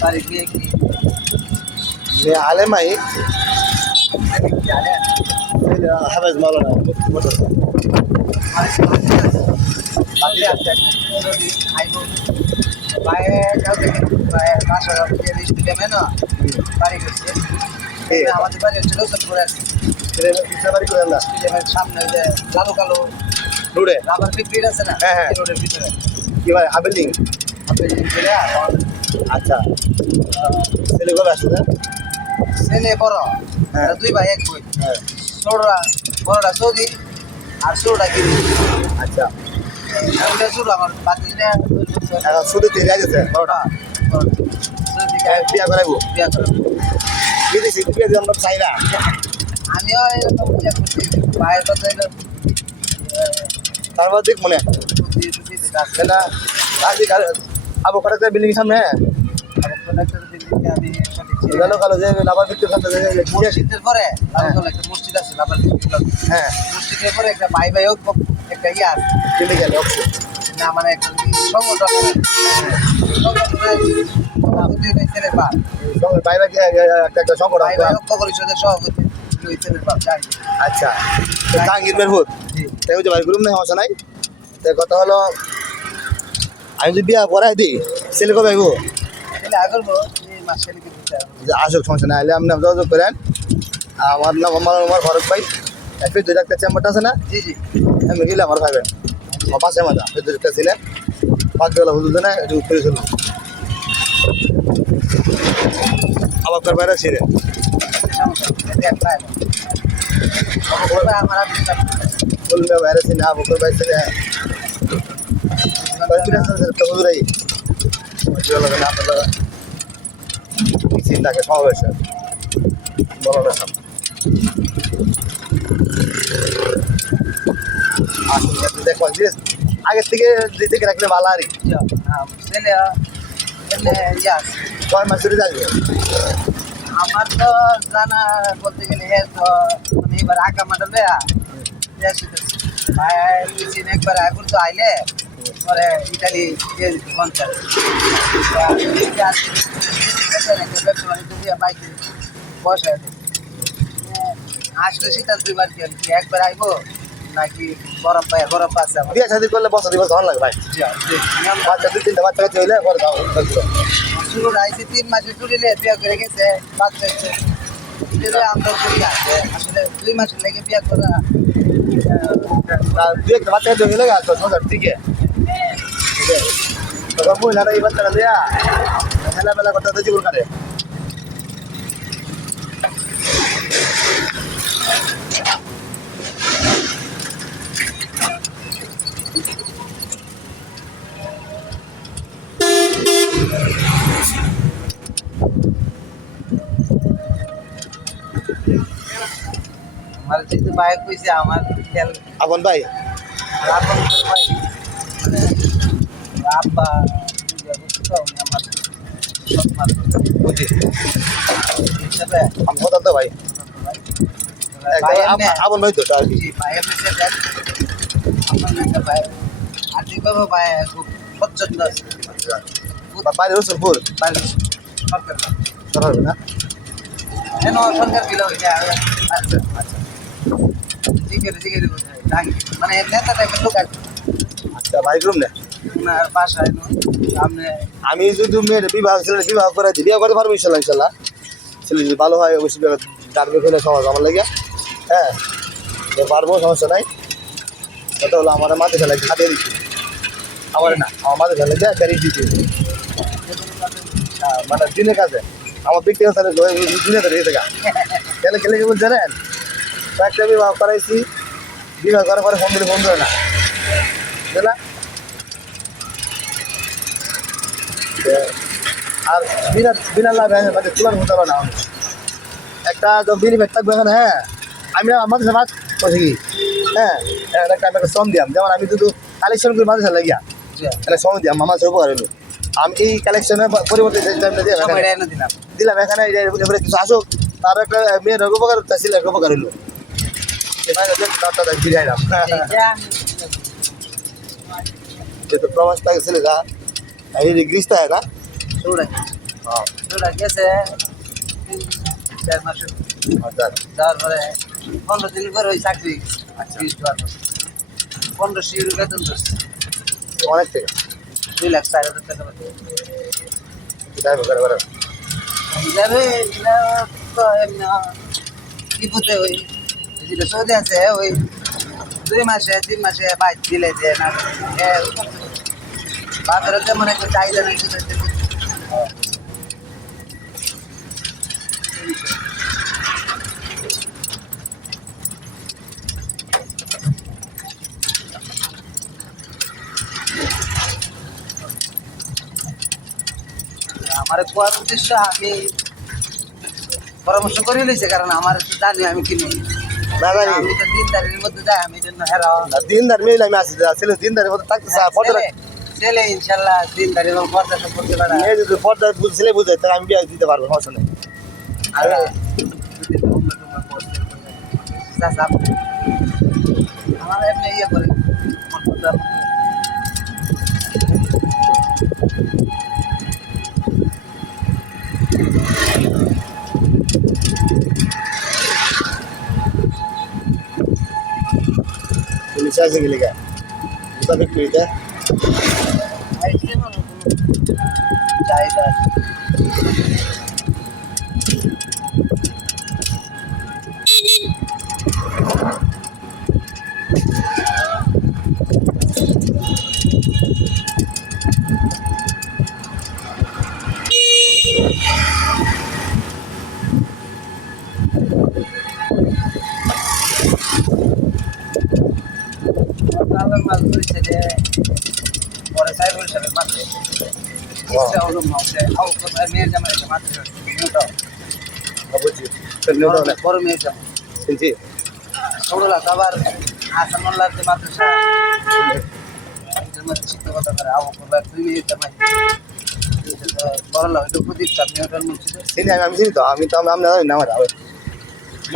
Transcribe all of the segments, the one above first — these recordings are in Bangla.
বাড়ি বিয়ে কি মেয়ে আলেম আই জানে হাফেজ মাওলানা মোটরসা বাকি আছে যদি আইব বাইরে কাউকে বাইরে বাসা দিয়ে স্টেডিয়ামে না বাড়ি করছে আমাদের বাড়ি হচ্ছে রসুলপুরে আছে বাড়ি করে আল্লাহ স্টেডিয়ামের সামনে ওই যে কালো কালো রোডে রাবার ফিট আছে না হ্যাঁ, হ্যাঁ। রোডের ভিতরে কি ভাই হাবেলিং আপনি গেলে আচ্ছা ছেলে কবে আসছে না ছেলে বড় হ্যাঁ। এরা দুই ভাই এক বই হ্যাঁ ছোটরা বড়টা সৌদি আর ছোটটা কিনি আচ্ছা ছোট আমার বাতিলটা এখন শুধু দিয়ে যাইতেছে বড়টা বিয়া করাইবো বিয়া করে বিদেশি বিয়ে দিয়ে আমরা চাই না আমিও এরকম ইয়ে করছি ভাইয়ের কথা হলো তারপর দেখ মনে না আজকে আবু খরচ বিল্ডিং সামনে আমি গেল কালো যে লাভার ভিত্তির সামনে মসজিদের পরে একটা মসজিদ আছে লাভার হ্যাঁ মসজিদের পরে একটা ভাই ভাই একটা ইয়ে আছে দিল্লি গেলে অবশ্যই না মানে একটা সংগঠন ছেলের বাপ বাইরে একটা সংকট ভাই ভাই ঐক্য পরিষদের সভাপতি ছেলের বাপ যাই আচ্ছা জাহাঙ্গীর মেরহুদ তাই হচ্ছে ভাই গুরুম নেই সমস্যা নাই তাই কথা হলো আমি যদি বিয়া করাই দিই ছেলে কবে আইবো ছেলে আগলবো এই মাস ছেলেকে দিতে হবে আসুক সমস্যা নাই হলে আপনি যোগাযোগ করেন আমার নাম আমার ফরক ভাই একটু দুই একটা চেম্বারটা আছে না জি জি আমি গেলে আমার ভাইবেন আমার পাশে মজা দুই একটা ছিলেন পাঁচ বেলা বুঝতে না একটু করে চলুন আবার তার বাইরে ছিলেন আমার বলবে বাইরে ছিল বকর ভাই ছিল হুজুরাই চিন্তাকে সমাবেশ বড় দেখুন আগের থেকে দেখে রাখলে ভালো আর ছেলে এমনি ইয়ে আছে কয় মাস ধরে যাবে আমার তো জানা বলতে গেলে হে তো মানে এবার আঁকা মাটাল একবার এখন তো আইলে পরে ইটালি দিয়ে দিতে পঞ্চাশ বাইকে বসে আসলে সিদ্ধান্ত দুইবার কি একবার আইবো নাকি বরফ পায় বরফ আছে আমার বিয়ে শাদি করলে বছর দিবস ভালো লাগে ভাই বাচ্চা দুই তিনটা বাচ্চা কাছে হইলে পরে দাও শুরু আইসি 3 মাসে চুরিলে বিয়ে করে গেছে বাচ্চা হচ্ছে আমরা করি আছে আসলে 2 মাসের লেগে বিয়ে করা দুই একটা বাচ্চা কাছে হইলে আসতো সংসার ঠিক আছে তখন মহিলারা এই বাচ্চাটা দেয়া খেলামেলা করতে হতে জীবন কাটে আমার যেহেতু বাইক হয়েছে আমার খেয়াল আপন ভাই রাখুন ভাই মানে আব্বা আমার বুঝি হিসাবে আমি কথা তো ভাই আপন ভাই তো আর কি ভাইয়ের মেসে দেন আপনার ভাই আর্থিকভাবে ভাই খুব সচ্ছন্দ আছে বাইরে রসুলপুর বাড়ির সরকার সরকার না কেন সরকার দিল আচ্ছা আচ্ছা জিজ্ঞেস মানে নেতা টাইপের লোক আছে আচ্ছা ভাই গ্রুম না ওনার বাসায় সামনে আমি যদি মেয়ের বিবাহ ছেলের বিবাহ করে দিই বিয়ে করতে পারবো ইনশাল্লাহ ইনশাল্লাহ ছেলে যদি ভালো হয় অবশ্যই ডাকবে ফেলে সহজ আমার লাগে হ্যাঁ পারবো সমস্যা নাই এটা হলো আমার মাথা ফেলে হাতিয়ে দিচ্ছি আমার না আমার মাথা ফেলে দেয় গাড়ি দিচ্ছি মানে দিনের কাজে আমার ব্যক্তিগত দিনে তো রেখে গেলে গেলে কি বলছে জানেন কয়েকটা বিবাহ করাইছি বিবাহ করার পরে ফোন ধরে না বুঝলা আর বিনা লাভ মানে তুলার হতে পারে না একটা বেনিফিট থাকবে এখানে হ্যাঁ আমি আমাদের মাছ করছি কি হ্যাঁ একটা আমি একটা শ্রম দিলাম যেমন আমি শুধু কালেকশন করে মাঝে লাগিয়া একটা শ্রম দিলাম আমার উপকার হলো আমি এই কালেকশনের পরিবর্তে দিলাম এখানে এবারে কিছু আসুক তার একটা মেয়ের উপকার ছিল একটা উপকার হলো ফিরাইলাম तो प्रवास तक चलेगा ये ग्रीस है ना হ্যাঁ ওটা গেছে 4 মাস আচ্ছা যাওয়ার পরে 15 দিন পরে ওই চাকরি ফিস দেওয়ার পর 1500 বেতন ধরছে অনেক টাকা 2,04,000 টাকা বেতন। যাইবো করে যাবে এটা তো এমনি কি বুঝে ওই যেটা সৌদি আছে ওই 2 মাসে 3 মাসে বাইক দিলে যে না বাজারে তেমন একটা চাহিদা নেই সেটা আমার কোয়ার উদ্দেশ্য আমি পরামর্শ করে লইছে কারণ আমার জানি আমি কিনি না জানি আমি তো 3 তারিখের মধ্যে যাই আমি জন্য হেরা না দিনদার মিল আমি আসি ছেলে দিনদারের মধ্যে থাকতে ফটো ছেলে ইনশাল্লাহ 3 তারিখের পর্দা সব করতে পারে মেয়ে যদি ফটো ছেলে বুঝে তাহলে আমি বিয়ে দিতে পারবো সমস্যা নেই আর আমার এমনি ইয়ে করে আমার পর্দার মধ্যে পুলিশ আছে গেলে গা জুতা বিক্রি হইতে আইসে মনে চাহিদা কালার মাল করেছে যে পরে সাইবুল সাহেবের মাত্রে ইচ্ছা হলো মাসে আউ কথা মেয়ের জামাই মাত্রে মোটা বুঝছি নিউটা না বড় মেয়ের জামাই শুনছি ছোটলা আবার হাসান মোল্লার যে মাদ্রাসা শিক্ষকতা করে আউ কথা তুই মেয়ের জামাই বড় লাগে একটু প্রদীপ চাপ নিউটার মসজিদে চিনি আমি চিনি তো আমি জানি না আমার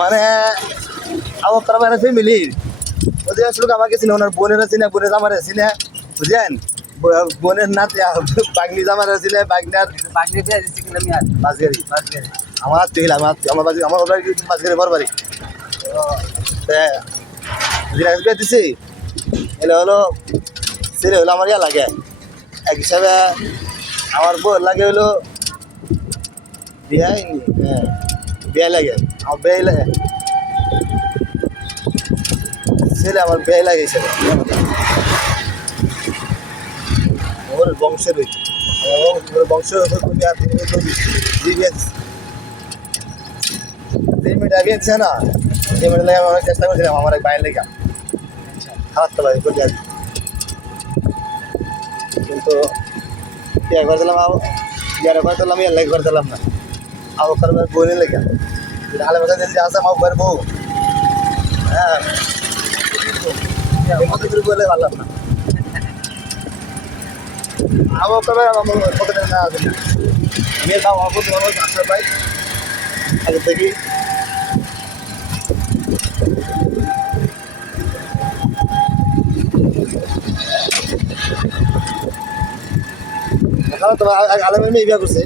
মানে আমার তারা মানে ফ্যামিলি ওদের আসলে আমাকে চিনে ওনার বোনেরা চিনে বোনের আমার চিনে বুঝলেন বোনের নাতি বাগনি জামার চিনে বাগনার বাগনি দিয়ে দিচ্ছি কিন্তু আমি আর বাসগাড়ি বাসগের আমার তুই আমার বাড়ি আমার ওরা বাসগাড়ি বড় বাড়ি বিয়ে দিছি এলে হলো ছেলে হলো আমার ইয়া লাগে এক হিসাবে আমার বউ লাগে হলো বিয়ে হয়নি হ্যাঁ বিয়ে লাগে আমার বিয়ে লাগে ছেলে আমার বিয়ে লাগে ছেলে ওর বংশের ওর বংশ তুমি আর যে মেয়েটা বিয়ে দিচ্ছে না যে মেয়েটা লাগে আমি অনেক চেষ্টা করছিলাম আমার এক বাইরের লেখা খারাপ তো লাগে করে কিন্তু বিয়ে করে দিলাম বিয়ে করে দিলাম ইয়ে লেগে করে দিলাম না আবার কারণ বোনের লেখা হালে কথা দিন যে আসে আমার বউয়ের বউ হ্যাঁ মতো করে বলে পারলাম না আবার কবে আমার কতদিন না আসবে না মেয়ের দাম অল্প তোমার আসার পাই আগে থেকে এখন তো আলমের মেয়ে বিয়ে করছে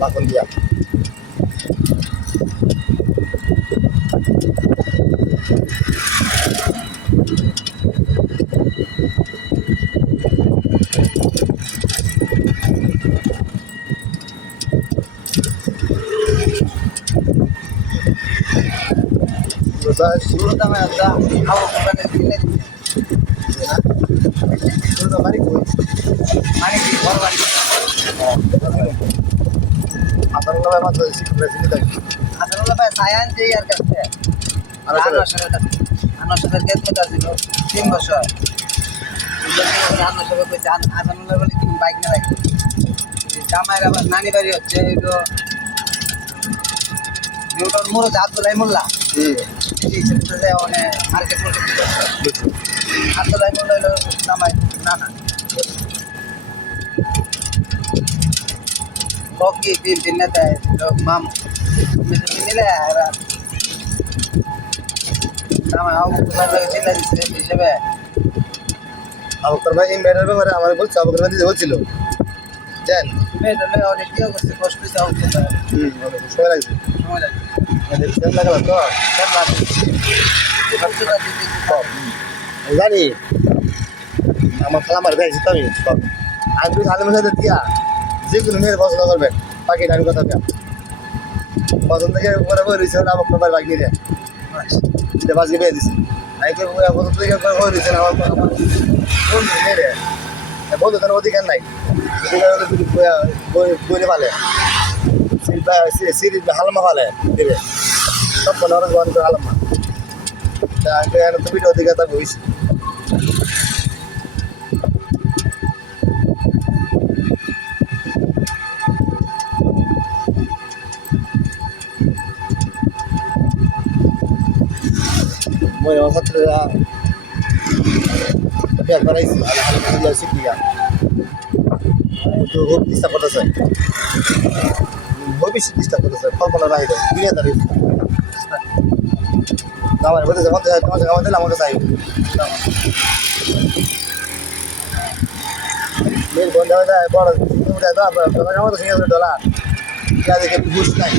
বাকন দিয়া শুরু দামে একটা আউ কথা কিনে বাড়ি কই মানে কি বড় বাড়ি আপনার নামে মাত্র শিখলে চিনি থাকি আসলে ভাই সায়ান যে আর কাছে আনার সাথে গেট মতো ছিল 3 বছর আনার সাথে কইছে আসানুল্লাহ বলে তুমি বাইক না রাখি জামাইর আবার নানি বাড়ি হচ্ছে এটা নিউটন মোড় আব্দুল্লাহ মোল্লা এই সেটা অনেক মার্কেট করতে আব্দুল্লাহ মোল্লা হলো জামাই না না রকি তিন নেতা মাম মিলে জামাই আবুকুল্লাহ চিল্লা দিচ্ছে হিসেবে আবুকর ভাই এই মেয়েটার ব্যাপারে আমার বলছে আবুকর ভাই বলছিল জান মেয়েটা লয়ে অনেক কেউ করছে কষ্ট হয়েছে আমার তো সময় লাগছে সময় লাগে সেম লাগালাম তো কেমন লাগে খরচটা দিতে জানি আমার খালামার দেখছি তো আমি সব আমি তুই খালামের সাথে দিয়া যে কোনো মেয়ের পছন্দ করবেন বাকি আমি কথা বললাম পছন্দ থেকে উপরে বই রয়েছে আমার বাবার বাকি নিয়ে এটা বাজকে পেয়ে দিছি আমি তো পছন্দ থেকে উপরে বই রয়েছে আমার বন্ধু মেয়ে বন্ধু তার অধিকার নাই বইলে পালে সিঁড়ি হালমা পালে দেবে সব মনে হয় বন্ধ করে হালমা আমি তো ভিডিও অধিকার তা বইছি মই আমার ছাত্ররা বিয়া করাইছি আলহামদুলিল্লাহ শিখিয়া তো খুব ডিস্টার্ব করতেছে ভবিষ্যৎ ডিস্টার্ব করতেছে কল্পনা রাখি দেয় দুনিয়া তারিখ আমার বলতেছে মধ্যে তোমার সঙ্গে আমাদের আমাকে চাই মেয়ের বন্ধ হয়ে যায় বড় উঠে তো আপনার আমার তো সিঙ্গাপুরে ডলার দেখে ঘুষ নাই